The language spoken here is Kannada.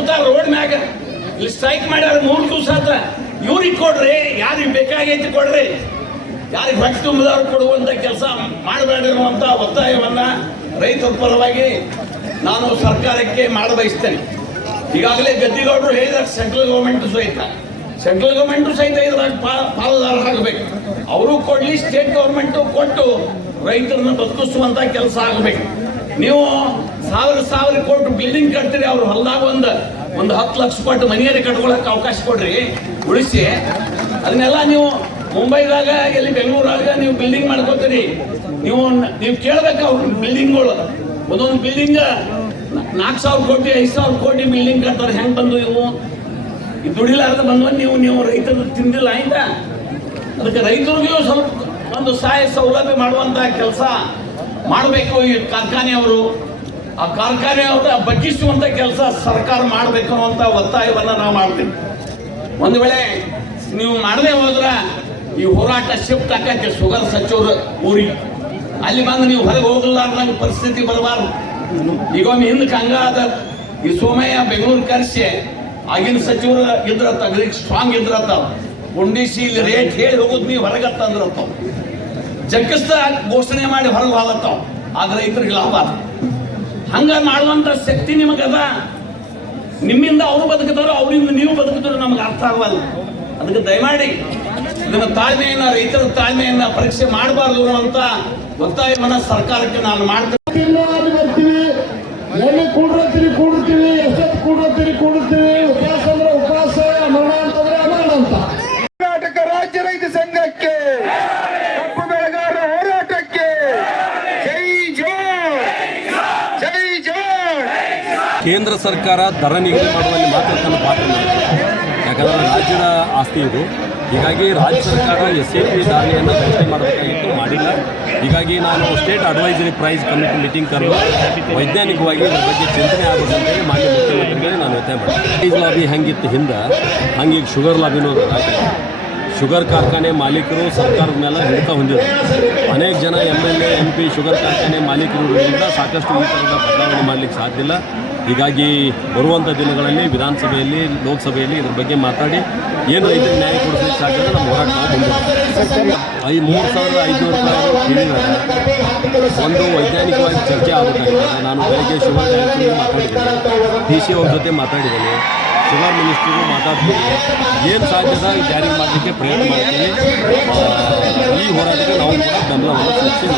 ಕೂತಾರ ರೋಡ್ ಮ್ಯಾಗ, ಇಲ್ಲಿ ಸ್ಟ್ರೈಕ್ ಮಾಡ್ಯಾರ 3 ದಿವಸ ಆತ. ಇವ್ರಿಗೆ ಕೊಡ್ರಿ, ಯಾರಿಗೆ ಬೇಕಾಗೈತಿ ಕೊಡ್ರಿ, ಯಾರಿಗೆ ಹೊಟ್ಟೆ ತುಂಬಿದವ್ರು ಕೊಡುವಂತ ಕೆಲಸ ಮಾಡಬೇಡಿರುವಂತ ಒತ್ತಾಯವನ್ನ ರೈತರ ಪರವಾಗಿ ನಾನು ಸರ್ಕಾರಕ್ಕೆ ಮಾಡಬಯಸ್ತೇನೆ. ಈಗಾಗಲೇ ಗದ್ದಿಗೌಡರು ಹೇಳಿದ ಸೆಂಟ್ರಲ್ ಗೌರ್ಮೆಂಟ್ ಸಹಿತ ಇದ್ರಾಗ ಪಾಲುದಾರರಾಗಬೇಕು. ಅವರು ಕೊಡ್ಲಿ, ಸ್ಟೇಟ್ ಗೌರ್ಮೆಂಟು ಕೊಟ್ಟು ರೈತರನ್ನ ಬದುಕಿಸುವಂತ ಕೆಲಸ ಆಗಬೇಕು. ನೀವು ಸಾವಿರ ಕೋಟಿ ಬಿಲ್ಡಿಂಗ್ ಕಟ್ತೀರಿ, ಅವ್ರು ಹೊಲದಾಗ ಒಂದು 10 ಲಕ್ಷ ಕೊಟ್ಟು ಮನೆಯಲ್ಲಿ ಕಟ್ಕೊಳಕ್ಕೆ ಅವಕಾಶ ಕೊಡ್ರಿ, ಉಳಿಸಿ. ಅದನ್ನೆಲ್ಲ ನೀವು ಮುಂಬೈದಾಗ ಎಲ್ಲಿ ಬೆಂಗಳೂರಾಗ ನೀವು ಬಿಲ್ಡಿಂಗ್ ಮಾಡ್ಕೋತೀರಿ. ನೀವು ಕೇಳ್ಬೇಕು ಅವ್ರ ಬಿಲ್ಡಿಂಗ್ಗಳು. ಒಂದೊಂದು ಬಿಲ್ಡಿಂಗ್ 4,000 ಕೋಟಿ 5,000 ಕೋಟಿ ಬಿಲ್ಡಿಂಗ್ ಕಟ್ತಾರೆ. ಹೆಂಗೆ ಬಂದು ಇವು ದುಡಿಲಾರ್ದ ಬಂದ್ವ ನೀವು ರೈತರು ತಿಂದಿಲ್ಲ ಆಯ್ತಾ? ಅದಕ್ಕೆ ರೈತರಿಗೂ ಸ್ವಲ್ಪ ಒಂದು ಸಹಾಯ ಸೌಲಭ್ಯ ಮಾಡುವಂತ ಕೆಲಸ ಮಾಡಬೇಕು ಈ ಕಾರ್ಖಾನೆಯವರು. ಆ ಕಾರ್ಖಾನೆಯವ್ರ ಬಗ್ಗಿಸುವಂತ ಕೆಲಸ ಸರ್ಕಾರ ಮಾಡಬೇಕು ಅನ್ನುವಂತ ಒತ್ತಾಯವನ್ನ ನಾವು ಮಾಡ್ತೀವಿ. ಒಂದು ವೇಳೆ ನೀವು ಮಾಡದೆ ಹೋದ್ರ ಈ ಹೋರಾಟ ಶಿಫ್ಟ್ ಆಕೈತೆ ಶುಗರ್ ಸಚಿವರು ಊರಿಗೆ. ಅಲ್ಲಿ ಬಂದು ನೀವು ಹೊರಗೆ ಹೋಗಲಾರ್ದಂಗೆ ಪರಿಸ್ಥಿತಿ ಬರಬಾರ್ದು. ಈಗ ಒಮ್ಮೆ ಹಿಂದಕ್ಕೆ ಹಂಗಾದ ಈ ಸೋಮಯ್ಯ ಬೆಂಗಳೂರು ಕರೆಸಿ ಆಗಿನ ಸಚಿವರು ಇದ್ರತ್ತ, ಅಗ್ರಿಗೆ ಸ್ಟ್ರಾಂಗ್ ಇದ್ರತ್ತ, ಕುಂಡಿಸಿ ಇಲ್ಲಿ ರೇಟ್ ಹೇಳಿ ಹೋಗುದು ನೀವು ಹೊರಗತ್ತಂದ್ರತ್ತ, ಜಗ್ಗಿಸ್ತ ಘೋಷಣೆ ಮಾಡಿ ಹೊರಗೆ ಹೋಗತ್ತಾವ. ಆಗ ರೈತರಿಗೆ ಲಾಭ ಅದ. ಹಂಗ ಮಾಡುವಂತ ಶಕ್ತಿ ನಿಮಗದ. ನಿಮ್ಮಿಂದ ಅವರು ಬದುಕಿದ್ರು, ಅವರಿಂದ ನೀವು ಬದುಕಿದ್ರು ನಮ್ಗೆ ಅರ್ಥ ಆಗವಲ್ಲ. ಅದಕ್ಕೆ ದಯಮಾಡಿ ಇದನ್ನ ತಾಳ್ಮೆಯನ್ನ, ರೈತರ ತಾಳ್ಮೆಯನ್ನ ಪರೀಕ್ಷೆ ಮಾಡಬಾರ್ದು ಅನ್ನುವಂತ ಒತ್ತಾಯವನ್ನ ಸರ್ಕಾರಕ್ಕೆ ನಾನು ಮಾಡ್ತೇನೆ. ಕೂಡ್ತೀವಿ, ಎಷ್ಟೊತ್ತು ಕೂಡ್ತೀವಿ. ಉಪವಾಸ ಅಂದ್ರೆ ಉಪವಾಸ, ಅಮರಣ ಅಂತಂದ್ರೆ ಅಮರಣ ಅಂತ. ಕರ್ನಾಟಕ ರಾಜ್ಯ ರೈತ ಸಂಘಕ್ಕೆ, ಕಬ್ಬು ಬೆಳೆಗಾರರ ಹೋರಾಟಕ್ಕೆ ಜೈ ಜವಾನ್, ಜೈ ಜವಾನ್. ಕೇಂದ್ರ ಸರ್ಕಾರ ದರ ನಿಗದಿ ಮಾಡುವಲ್ಲಿ ಮಾತ್ರ ತನ್ನ ಪಾತ್ರ ಮಾಡಿದೆ. ಯಾಕಂದರೆ ರಾಜ್ಯದ ಆಸ್ತಿ ಇದು. ಹೀಗಾಗಿ ರಾಜ್ಯ ಸರ್ಕಾರ SAP ದಾರಿಯನ್ನು ಘೋಷಣೆ ಮಾಡಬೇಕಾಗಿತ್ತು, ಮಾಡಿಲ್ಲ. ಹೀಗಾಗಿ ನಾನು state advisory price committee meeting ಕರೆದು ವೈಜ್ಞಾನಿಕವಾಗಿ ಇದರ ಬಗ್ಗೆ ಚಿಂತನೆ ಆಗಬೇಕಂತೇಳಿ ಮಾನ್ಯ ಮುಖ್ಯಮಂತ್ರಿಗಳಿಗೆ ನಾನು ಒತ್ತಾಯ ಮಾಡಿದೆ. ಪ್ರೈಸ್ ಲಾಬಿ ಹೆಂಗಿತ್ತು ಹಿಂದೆ, ಹಂಗೀಗ ಶುಗರ್ ಲಾಬಿನೂ ಆಗಿದೆ. ಶುಗರ್ ಕಾರ್ಖಾನೆ ಮಾಲೀಕರು ಸರ್ಕಾರದ ಮೇಲೆ ಹಿಡಿತ ಹೊಂದಿದ್ರು. ಅನೇಕ ಜನ MLA MP ಶುಗರ್ ಕಾರ್ಖಾನೆ ಮಾಲೀಕರು ಇರೋದ್ರಿಂದ ಸಾಕಷ್ಟು ಈ ಥರದ ಬದಲಾವಣೆ ಮಾಡಲಿಕ್ಕೆ ಸಾಧ್ಯ ಇಲ್ಲ. ಹೀಗಾಗಿ ಬರುವಂಥ ದಿನಗಳಲ್ಲಿ ವಿಧಾನಸಭೆಯಲ್ಲಿ, ಲೋಕಸಭೆಯಲ್ಲಿ ಇದ್ರ ಬಗ್ಗೆ ಮಾತಾಡಿ ಏನು ರೈತರಿಗೆ ನ್ಯಾಯ ಕೊಡಿಸಲಿಕ್ಕೆ ಸಾಧ್ಯ ನಮ್ಮ ಹೋರಾಟ ನಾವು ಮುಂದೆ 3,500 ರೂಪಾಯಿ ಹೇಳಿದ್ದಾರೆ. ಒಂದು ವೈಜ್ಞಾನಿಕವಾಗಿ ಚರ್ಚೆ ಆಗಬೇಕಾಗಿದೆ. ನಾನು ಬೆಳಗ್ಗೆ ಶುಗರ್ ಡೈರೆಕ್ಟರ್ಗೂ ಮಾತಾಡಿದ್ದೇನೆ, DC ಅವ್ರ ಜೊತೆ ಮಾತಾಡಿದ್ದೇನೆ, ಶುಗರ್ ಮಿನಿಸ್ಟ್ರಿಗೂ ಮಾತಾಡ್ತೀನಿ. ಏನು ಸಾಧ್ಯದ ಜಾರಿ ಮಾಡಲಿಕ್ಕೆ ಪ್ರಯತ್ನ ಮಾಡ್ತೀನಿ. ಈ ಹೋರಾಟಕ್ಕೆ ನಾವು ಕೂಡ ಬೆಂಬಲವನ್ನು ಸೂಚಿಸಿ